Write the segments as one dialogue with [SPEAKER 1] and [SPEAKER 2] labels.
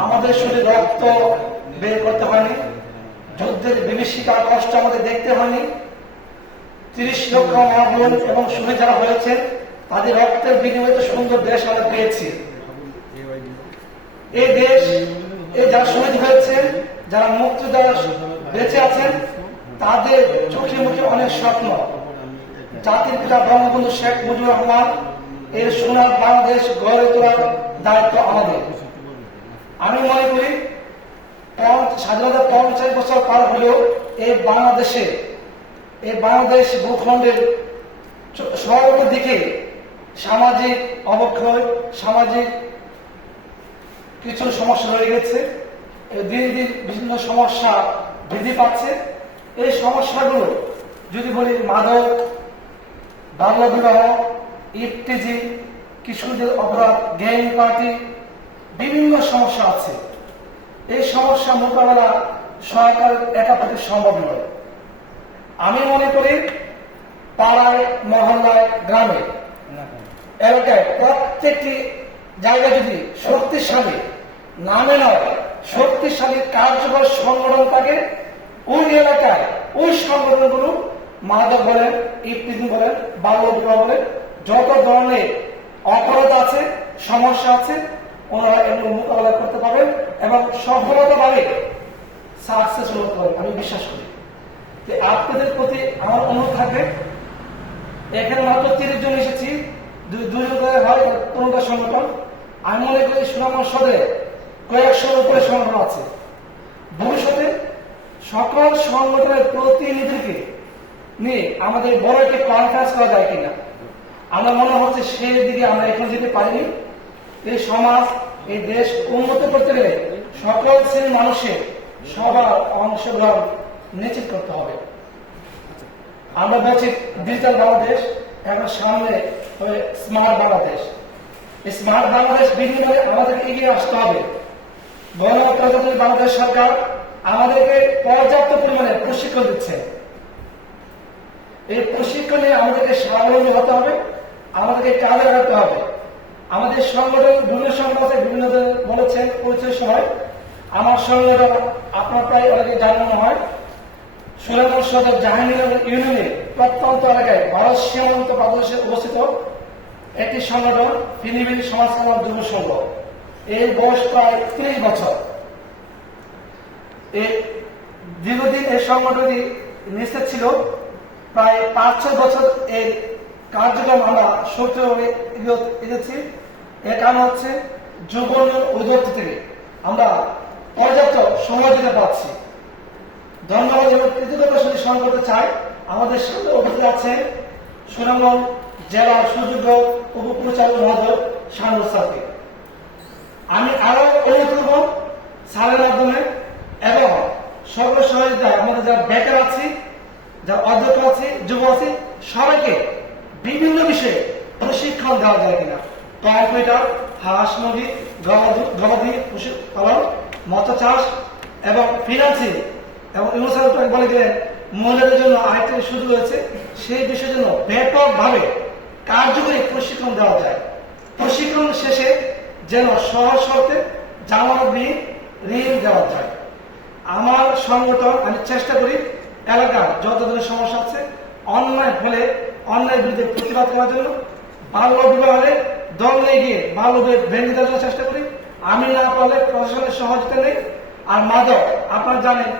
[SPEAKER 1] আমাদের শরীরে রক্ত বের করতে হয়নি, যুদ্ধের বিভীষিকা কষ্ট আমাদের দেখতে হয়নি। তিরিশ লক্ষ মা বোন এবং শহীদ যারা হয়েছে, তাদের রক্তের বিনিময়ে সুন্দর দেশ আমরা পেয়েছি। এই দেশ এই যারা শহীদ হয়েছে, যারা মুক্তি দ্বারা বেঁচে আছেন, তাদের চোখে মুখে অনেক স্বপ্ন। জাতির পিতা বঙ্গবন্ধু শেখ মুজিবুর রহমান, এর সোনার বাংলাদেশ গড়ে তোলার দায়িত্ব আমাদের। আমি মনে করি স্বাধীনতা পঞ্চাশ বছর পার হলেও এই বাংলাদেশে, এই বাংলাদেশ ভূখণ্ডের চ- সর্ব দিকে সামাজিক অবক্ষয়, সামাজিক কিছু সমস্যা রয়ে গেছে। দিন দিন বিভিন্ন সমস্যা বৃদ্ধি পাচ্ছে। এই সমস্যাগুলো যদি বলি মাদক বাল্য বিবাহ ইফটিজি কিশোরদের অপরাধ, গ্যাং পার্টি বিভিন্ন সমস্যা আছে। এই সমস্যা মোকাবেলা সরকারের একা পক্ষে সম্ভব নয়। আমি মনে করি পাড়ায়, মহল্লায়, গ্রামে এলাকায় প্রত্যেকটি জায়গায় যদি শক্তিশালী নামে নয়, শক্তিশালী কার্যকর সংগঠন থাকে, ওই এলাকায় ওই সংগঠনগুলো মাদক বলেন ইফতিজিং বলেন বাল্য বিবাহ বলেন, যত ধরনের অপরাধ আছে, সমস্যা আছে ওনারা এগুলো মোকাবেলা করতে পারবেন এবং সফলতাভাবে সাকসেসফুল হতে পারবেন আমি বিশ্বাস করি। যে আপনাদের প্রতি আমার অনুরোধ থাকবে, এখানে মাত্র তিরিশ জন এসেছি, দুই হয় কোনটা সংগঠন। আমি মনে করি সুনামগঞ্জ সদরে কয়েকশোর উপরে সংগঠন আছে। ভবিষ্যতে সকল সংগঠনের প্রতিনিধিকে নিয়ে আমাদের বড় একটি কনফারেন্স করা যায় কিনা। আমার মনে হচ্ছে সেই দিকে আমরা এখন যেতে পারিনি। এই সমাজ এই দেশ উন্নত করতে গেলে সকল শ্রেণির মানুষের সবার অংশগ্রহণ নিশ্চিত করতে হবে। আমরা বলছি ডিজিটাল বাংলাদেশ, এখন সামনে হবে স্মার্ট বাংলাদেশ। স্মার্ট বাংলাদেশ বিভিন্ন আমাদেরকে এগিয়ে আসতে হবে। গণপ্রজাতন্ত্রী বাংলাদেশ সরকার আমাদেরকে পর্যাপ্ত পরিমাণে প্রশিক্ষণ দিচ্ছে। এই প্রশিক্ষণে আমাদেরকে স্বাবলম্বী হতে হবে, আমাদেরকে কাজে লাগাতে হবে। আমাদের সংগঠন, বিভিন্ন সংগঠন, বিভিন্ন বলেছেন, পরিচয় সময় আমার সংগঠন আপনার প্রায় অনেকে জানানো হয়। সুনামগঞ্জ সদর জাহাঙ্গীরনগর ইউনিয়নের প্রত্যন্ত এলাকায় ভারত সীমান্ত প্রদেশে অবস্থিত একটি সংগঠন ফিনিবিলি সমাজ কল্যাণ যুব সংঘ। এর বয়স প্রায় ত্রিশ বছর। এই দীর্ঘদিন এই সংগঠনটি নিশ্চিত ছিল। প্রায় পাঁচ ছয় বছর এর কার্যক্রম আমরা সক্রিয়ভাবে এগেছি এর কারণ হচ্ছে যুব উন্নয়ন থেকে আমরা পর্যাপ্ত সহযোগিতা পাচ্ছি ধন্যবাদ এবং কৃতজ্ঞতা সঙ্গে স্মরণ করতে চাই। আমাদের সামনে অভিযোগ আছে সুনামগঞ্জ জেলার সুযোগ্য উপপরিচালক মহোদয় শানুর স্যারকে আমি আরও অনুরোধ করব স্যারের মাধ্যমে এবং সর্ব সহযোগিতায় আমাদের যারা বেকার আছি, যারা অধ্যক্ষ আছি যুব আছি, সবাইকে বিভিন্ন বিষয়ে প্রশিক্ষণ দেওয়া যায় কিনা? কম্পিউটার, হাঁস মুরগি, গবাদি গবাদি পশু পালন চাষ এবং ফিনান্সিং এবং ইউনিভার্সাল বলে গেলেন মহিলাদের জন্য আরেকটি সুযোগ রয়েছে। সেই বিষয়ের জন্য ব্যাপকভাবে কার্যকরী প্রশিক্ষণ দেওয়া যায়। প্রশিক্ষণ শেষে যেন সহজ শর্তে জামানতবিহীন ঋণ দেওয়া যায়। আমার সংগঠন, আমি চেষ্টা করি, এলাকার যত ধরনের সমস্যা আছে অন্যায় হলে অন্যায় বিরুদ্ধে প্রতিবাদ করার জন্য বাল্য বিবাহ হলে দল নিয়ে গিয়ে বাল্য ভেঙে দেওয়ার চেষ্টা করি। আমি না পারলে প্রশাসনের সহযোগিতা নেই। আর মাদক আপনারা জানেন,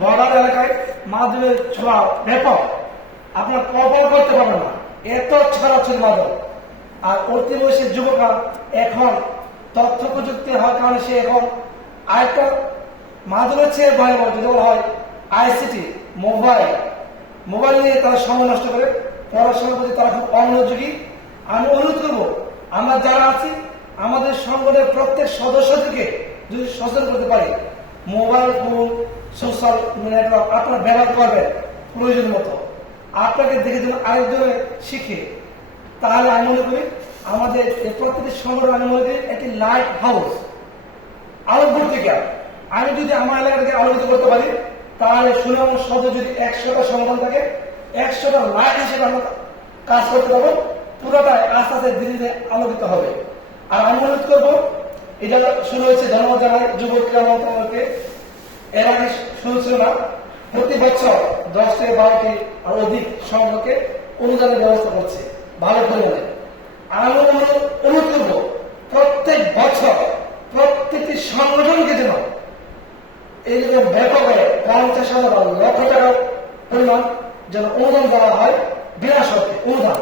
[SPEAKER 1] বর্ডার এলাকায় মাদকের ছোঁয়া ব্যাপক। আপনার কল্পনা করতে পারবেন না। এত ছড়াছড়ি মাদক আর অতি বয়সের যুবকরা এখন তথ্য প্রযুক্তি হওয়ার কারণে সে এখন আরেকটা মাদকের চেয়ে ভয়াবহ যদি হয় আইসিটি, মোবাইল। মোবাইল নিয়ে তারা সময় নষ্ট করে। পড়াশোনার প্রতি তারা খুব অমনোযোগী আমি অনুরোধ করব, আমরা যারা আছি, আমাদের সংগঠনের প্রত্যেক সদস্যদেরকে যদি সচেতন করতে পারি, মোবাইল ফোন, সোশ্যাল নেটওয়ার্ক, আপনারা ব্যবহার করবেন প্রয়োজন মতো। আপনাকে দেখে যেন আরেকজনে শিখে। তাহলে আমি মনে করি আমাদের প্রত্যেকটি সংগঠন, আমি মনে করি একটি লাইট হাউস আলোকবর্তিকা আমি যদি আমার এলাকাটাকে আলোকিত করতে পারি, তাহলে সুনাম সদর যদি একশোটা সংগঠন থাকে একশোটা লাইট হিসেবে আমরা কাজ করতে পারব। পুরোটাই আস্তে আস্তে ধীরে ধীরে আলোকিত হবে। আর আমি অনুরোধ করব, এটা শুরু হয়েছে ধন্যবাদ জানাই যুব ক্রীড়া মন্ত্রণালয়কে এর আগে শুরু না। প্রতি বছর দশ থেকে বারোটি আর অধিক সংখ্যকে অনুদানের ব্যবস্থা করছে, ভালো পরিমাণে। আমি অনুরোধ করব, প্রত্যেক বছর প্রত্যেকটি সংগঠনকে যেন এইরকম ব্যাপকে পঞ্চাশ হাজার লক্ষ টাকার পরিমাণ যেন অনুদান দেওয়া হয়, বিনা শর্তে অনুদান।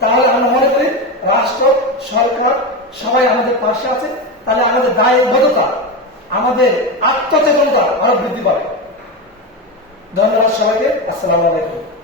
[SPEAKER 1] তাহলে আমরা মনে করি, রাষ্ট্র, সরকার, সবাই আমাদের পাশে আছে। তাহলে আমাদের দায়বদ্ধতা, আমাদের আত্মচেতনতা আরও বৃদ্ধি পাবে। ধন্যবাদ সবাইকে। আসসালাম আলাইকুম।